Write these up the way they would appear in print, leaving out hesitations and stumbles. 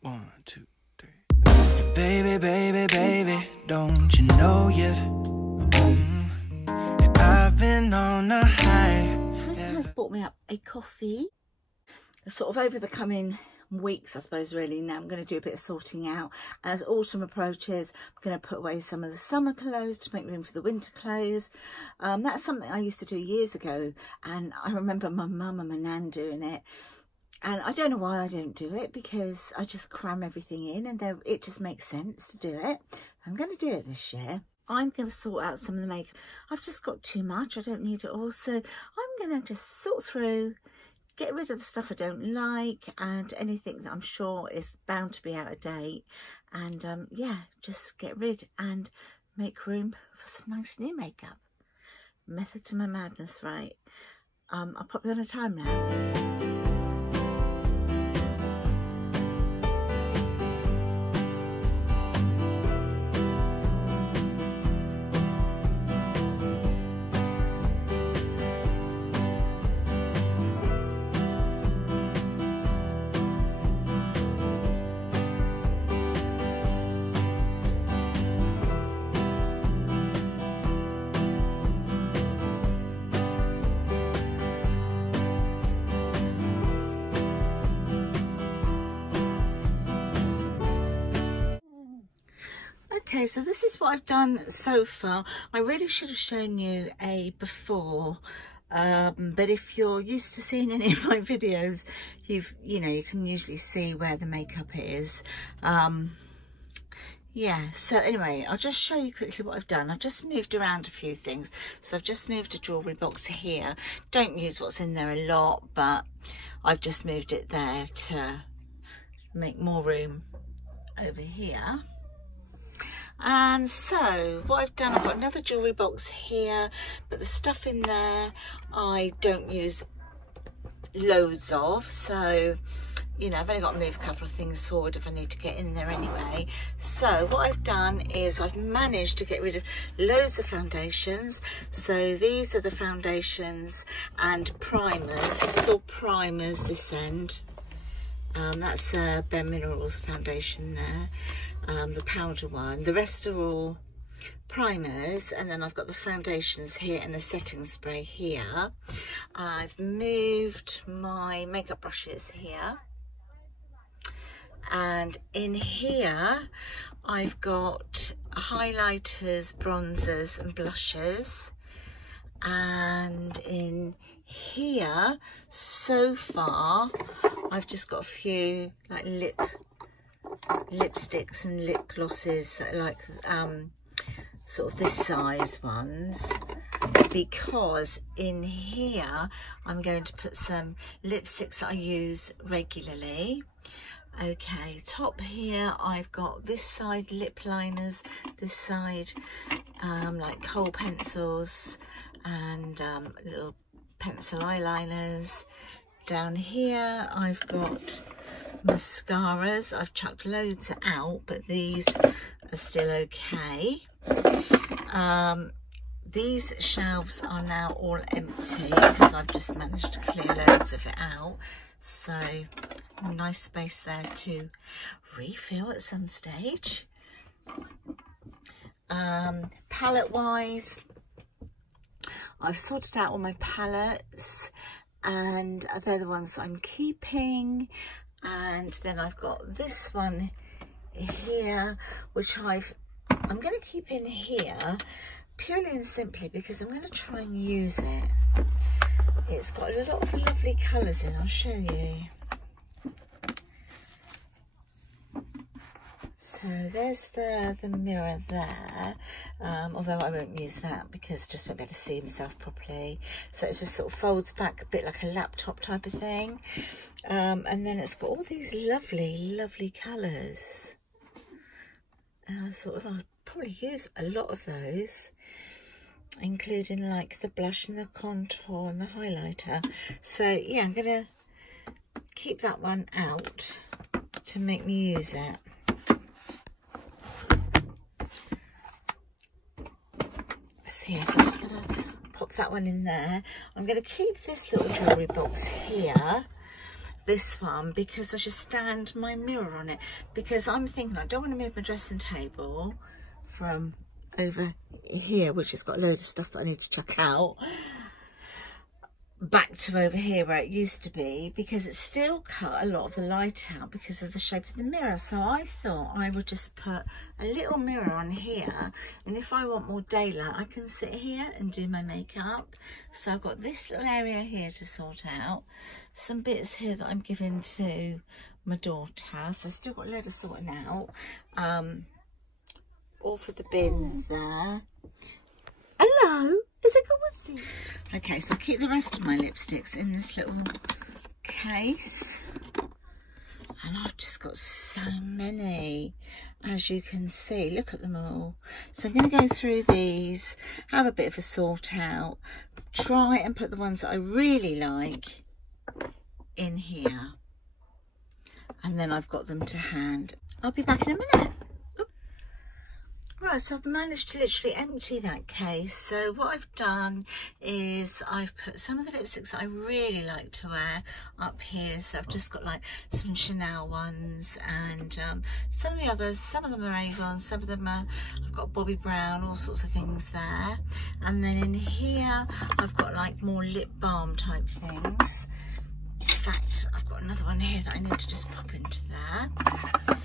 1, 2, 3. Baby, baby, baby, don't you know yet? I've been on a high. Chris has bought me up a coffee. Sort of over the coming weeks, I suppose, really. Now I'm going to do a bit of sorting out. As autumn approaches, I'm going to put away some of the summer clothes to make room for the winter clothes. That's something I used to do years ago, and I remember my mum and my nan doing it. And I don't know why I don't do it, because I just cram everything in and then it just makes sense to do it. I'm going to do it this year. I'm going to sort out some of the makeup. I've just got too much. I don't need it all. So I'm going to just sort through, get rid of the stuff I don't like and anything that I'm sure is bound to be out of date. And yeah, just get rid and make room for some nice new makeup. Method to my madness, right? I'll pop you on a time lapse. Okay, so this is what I've done so far. I really should have shown you a before, but if you're used to seeing any of my videos, you can usually see where the makeup is. Yeah, so anyway, I'll just show you quickly what I've done. I've just moved around a few things. So I've just moved a jewellery box here. Don't use what's in there a lot, but I've just moved it there to make more room over here. And so what I've done, I've got another jewellery box here, but the stuff in there I don't use loads of, so I've only got to move a couple of things forward if I need to get in there anyway. So what I've done is I've managed to get rid of loads of foundations. So these are the foundations and primers. This is all primers, this end. That's Bare Minerals foundation there. The powder one. The rest are all primers, and then I've got the foundations here and a setting spray here. I've moved my makeup brushes here, and in here I've got highlighters, bronzers and blushes, and in here so far I've just got a few like lipsticks and lip glosses that are like sort of this size ones, because in here I'm going to put some lipsticks that I use regularly. Okay, top here I've got this side lip liners, this side like kohl pencils and little pencil eyeliners. Down here I've got mascaras. I've chucked loads out, but these are still okay. These shelves are now all empty because I've just managed to clear loads of it out, so nice space there to refill at some stage. Palette wise, I've sorted out all my palettes, and they're the ones I'm keeping. And then I've got this one here, which I'm going to keep in here purely and simply because I'm going to try and use it. It's got a lot of lovely colours in. I'll show you. So there's the mirror there, although I won't use that because I just won't be able to see myself properly. So it just sort of folds back a bit like a laptop type of thing. And then it's got all these lovely colours. And I thought I'd probably use a lot of those, including like the blush and the contour and the highlighter. So yeah, I'm going to keep that one out to make me use it. Yeah, so I'm just going to pop that one in there. I'm going to keep this little jewellery box here this one because I just stand my mirror on it, because I'm thinking I don't want to move my dressing table from over here, which has got a load of stuff that I need to chuck out, back to over here where it used to be, because it still cut a lot of the light out because of the shape of the mirror. So I thought I would just put a little mirror on here, and if I want more daylight I can sit here and do my makeup. So I've got this little area here to sort out, some bits here that I'm giving to my daughter, so I've still got a load of sorting out, all for the bin there. Hello, is it good with you? Okay, so I'll keep the rest of my lipsticks in this little case. And I've just got so many, as you can see. Look at them all. So I'm going to go through these, have a bit of a sort out, try and put the ones that I really like in here. And then I've got them to hand. I'll be back in a minute. Right, so I've managed to literally empty that case. So what I've done is I've put some of the lipsticks that I really like to wear up here. So I've just got like some Chanel ones, and some of the others, some of them are Avon, some of them are, I've got Bobbi Brown, all sorts of things there. And then in here, I've got like more lip balm type things. In fact, I've got another one here that I need to just pop into there.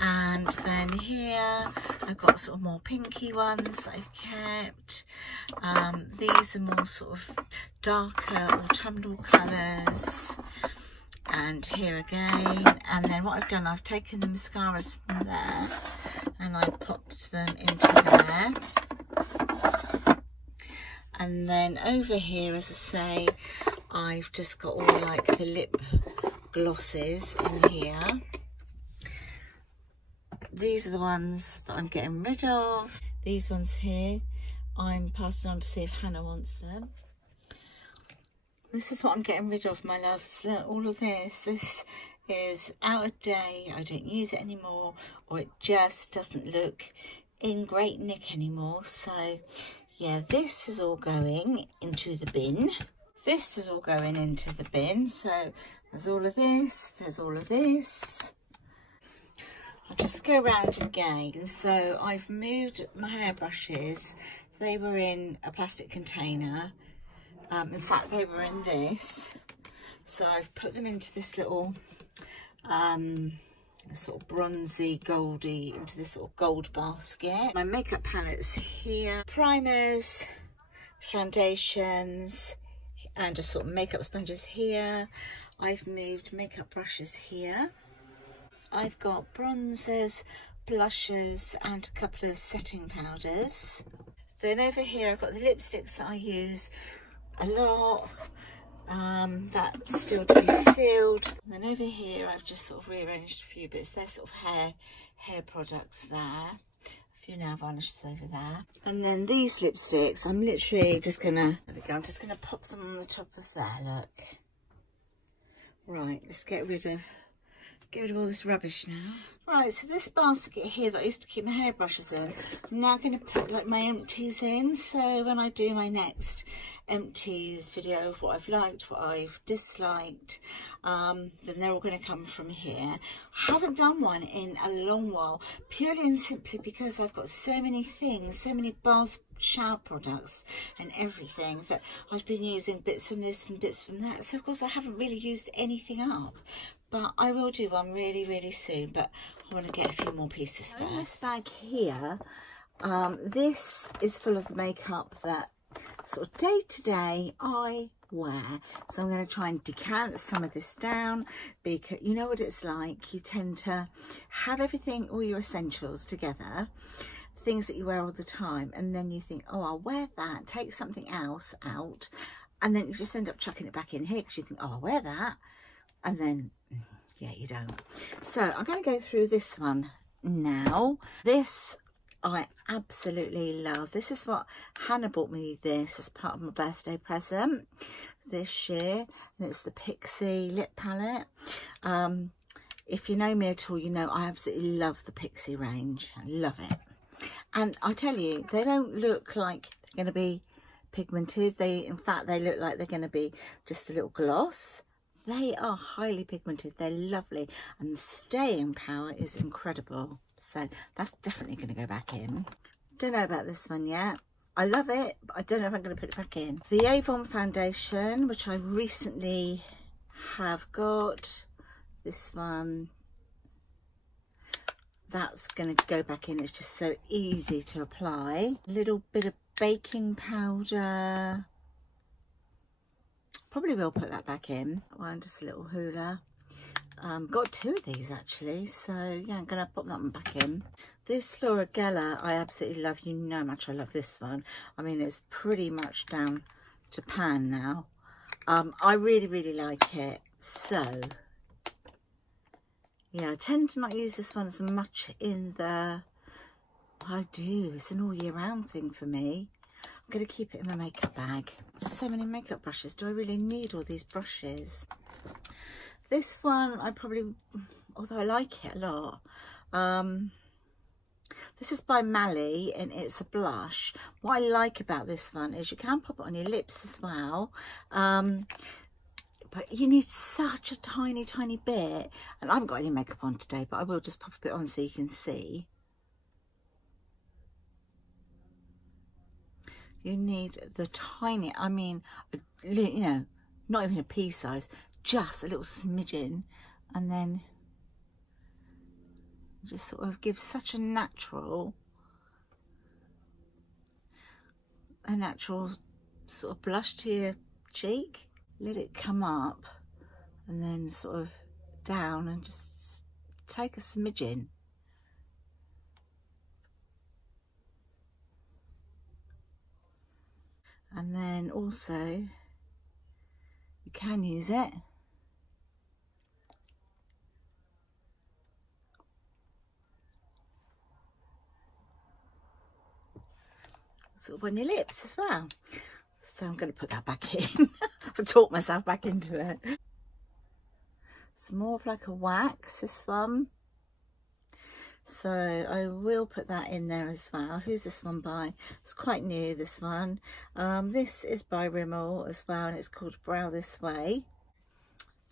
And then here I've got sort of more pinky ones that I've kept. These are more sort of darker autumnal colours. And here again. And then what I've done, I've taken the mascaras from there and I popped them into there. And then over here, as I say, I've just got all like the lip glosses in here. These are the ones that I'm getting rid of. These ones here, I'm passing on to see if Hannah wants them. This is what I'm getting rid of, my loves. All of this is out of date. I don't use it anymore, or it just doesn't look in great nick anymore. So yeah, this is all going into the bin. This is all going into the bin. So there's all of this, there's all of this. I'll just go around again. So I've moved my hairbrushes. They were in a plastic container. In fact, they were in this. So I've put them into this little sort of bronzy, goldy, into this sort of gold basket. My makeup palettes here, primers, foundations, and just sort of makeup sponges here. I've moved makeup brushes here. I've got bronzers, blushes, and a couple of setting powders. Then over here I've got the lipsticks that I use a lot. That's still to be filled. And then over here I've just sort of rearranged a few bits. They're sort of hair products there. A few nail varnishes over there. And then these lipsticks, I'm literally just gonna, there we go, I'm just gonna pop them on the top of there, look. Right, let's get rid of all this rubbish now. Right, so this basket here that I used to keep my hairbrushes in, I'm now going to put like my empties in. So when I do my next empties video of what I've liked, what I've disliked, then they're all going to come from here. I haven't done one in a long while, purely and simply because I've got so many things, so many bath shower products and everything, that I've been using bits from this and bits from that. So of course I haven't really used anything up. But I will do one really, really soon. But I want to get a few more pieces first. In this bag here, this is full of the makeup that sort of day to day I wear. So I'm going to try and decant some of this down, because you know what it's like. You tend to have everything, all your essentials together, things that you wear all the time, and then you think, oh, I'll wear that, take something else out, and then you just end up chucking it back in here because you think, oh, I'll wear that. And then, yeah, you don't. So I'm going to go through this one now. This I absolutely love. This is what Hannah bought me, this as part of my birthday present this year. And it's the Pixie lip palette. If you know me at all, you know I absolutely love the Pixie range. I love it. And I tell you, they don't look like they're going to be pigmented. In fact, they look like they're going to be just a little gloss. they are highly pigmented. They're lovely, and the staying power is incredible. So that's definitely going to go back in. Don't know about this one yet. I love it, but I don't know if I'm going to put it back in. The Avon foundation, which I recently have got, this one, that's going to go back in. It's just so easy to apply. A little bit of baking powder. Probably will put that back in. One, just a little hoola. Got 2 of these actually, so yeah, I'm gonna pop that one back in. This Laura Geller I absolutely love. You know how much I love this one. I mean, it's pretty much down to pan now. I really like it. So yeah, I tend to not use this one as much in the, I do, it's an all year round thing for me. I'm going to keep it in my makeup bag. So many makeup brushes. Do I really need all these brushes? This one, I probably, although I like it a lot. This is by Mally, and it's a blush. What I like about this one is you can pop it on your lips as well. But you need such a tiny bit. And I haven't got any makeup on today, but I will just pop a bit on so you can see. You need the tiny, I mean, you know, not even a pea size, just a little smidgen, and then just sort of give such a natural sort of blush to your cheek. Let it come up and then sort of down, and just take a smidgen. And then also you can use it sort of on your lips as well. So I'm going to put that back in. I've talked myself back into it. It's more of like a wax, this one. So I will put that in there as well. Who's this one by? It's quite new, this one. This is by Rimmel as well, and it's called Brow This Way.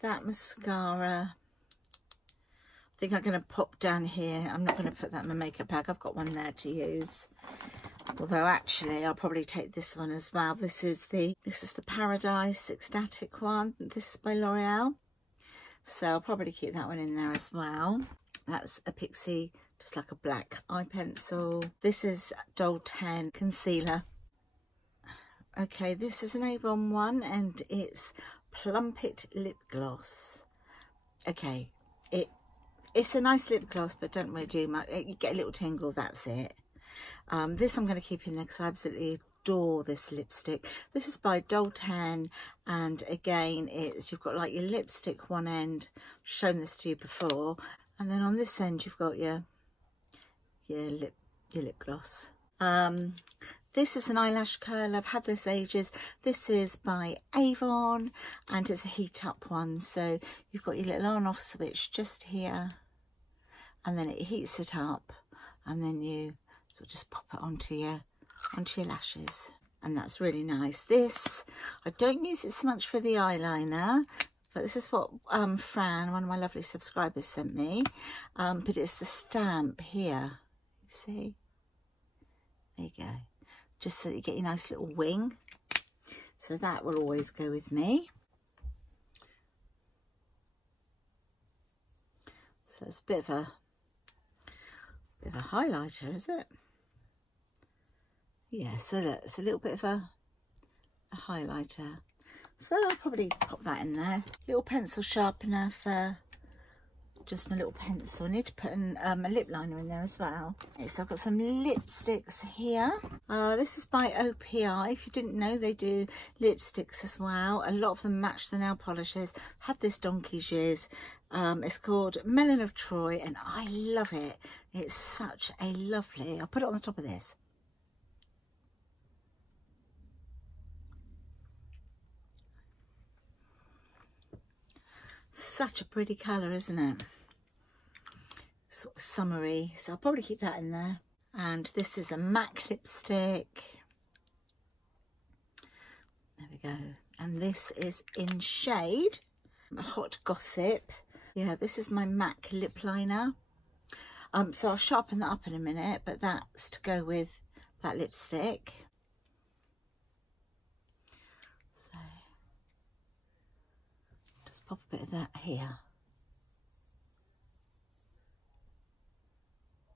That mascara, I think I'm going to pop down here. I'm not going to put that in my makeup bag. I've got one there to use. Although actually I'll probably take this one as well. This is the Paradise Ecstatic one. This is by L'Oreal. So I'll probably keep that one in there as well. That's a Pixie, just like a black eye pencil. This is Doll 10 concealer. Okay, this is an Avon one, and it's Plump It lip gloss. Okay, it's a nice lip gloss, but don't really do much. You get a little tingle, that's it. This I'm going to keep in there because I absolutely adore this lipstick. This is by Doll 10, and again, you've got like your lipstick one end. I've shown this to you before. And then on this end, you've got your lip gloss. This is an eyelash curler. I've had this ages. This is by Avon, and it's a heat up one. So you've got your little on off switch just here, and then it heats it up, and then you sort of just pop it onto your lashes, and that's really nice. This, I don't use it so much for the eyeliner. But this is what Fran, one of my lovely subscribers, sent me. But it's the stamp here. You see? There you go. Just so that you get your nice little wing. So that will always go with me. So it's a bit of a highlighter, is it? Yeah, so look, it's a little bit of a highlighter. So I'll probably pop that in there. Little pencil sharpener for just my little pencil. I need to put a lip liner in there as well. Okay, so I've got some lipsticks here. This is by OPI. If you didn't know, they do lipsticks as well. A lot of them match the nail polishes. Had this donkey's years. It's called Melon of Troy, and I love it. It's such a lovely, I'll put it on the top of this. Such a pretty colour, isn't it? Sort of summery. So I'll probably keep that in there. And this is a MAC lipstick. There we go. And this is in shade Hot Gossip. Yeah, this is my MAC lip liner. So I'll sharpen that up in a minute, but that's to go with that lipstick. So just pop a bit of that here.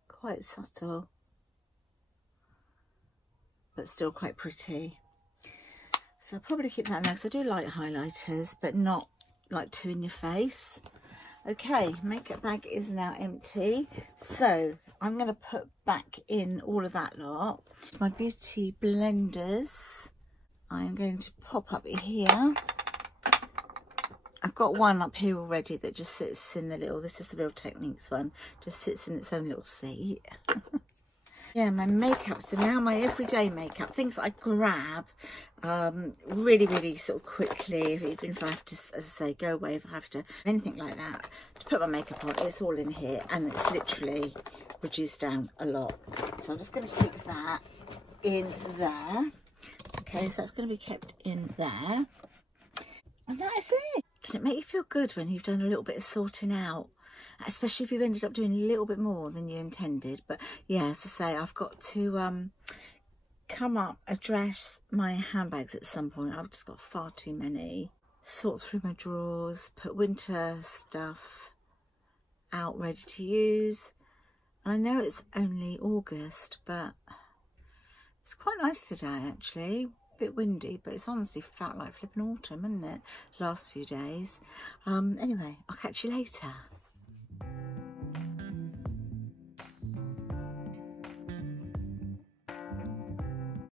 Quite subtle, but still quite pretty. So I'll probably keep that now because I do like highlighters, but not like too in your face. Okay, makeup bag is now empty. So I'm going to put back in all of that lot. My beauty blenders, I'm going to pop up here. I've got one up here already that just sits in the little, this is the Real Techniques one, just sits in its own little seat. Yeah, my makeup, so now my everyday makeup, things I grab really sort of quickly, even if I have to, as I say, go away, if I have to, anything like that, to put my makeup on, it's all in here, and it's literally reduced down a lot. So I'm just going to keep that in there. Okay, so that's going to be kept in there. And that is it. Doesn't it make you feel good when you've done a little bit of sorting out? Especially if you've ended up doing a little bit more than you intended. But yeah, as I say, I've got to come up, address my handbags at some point. I've just got far too many. Sort through my drawers, put winter stuff out ready to use. And I know it's only August, but it's quite nice today actually. A bit windy, but it's honestly felt like flipping autumn, isn't it? Last few days. Anyway, I'll catch you later.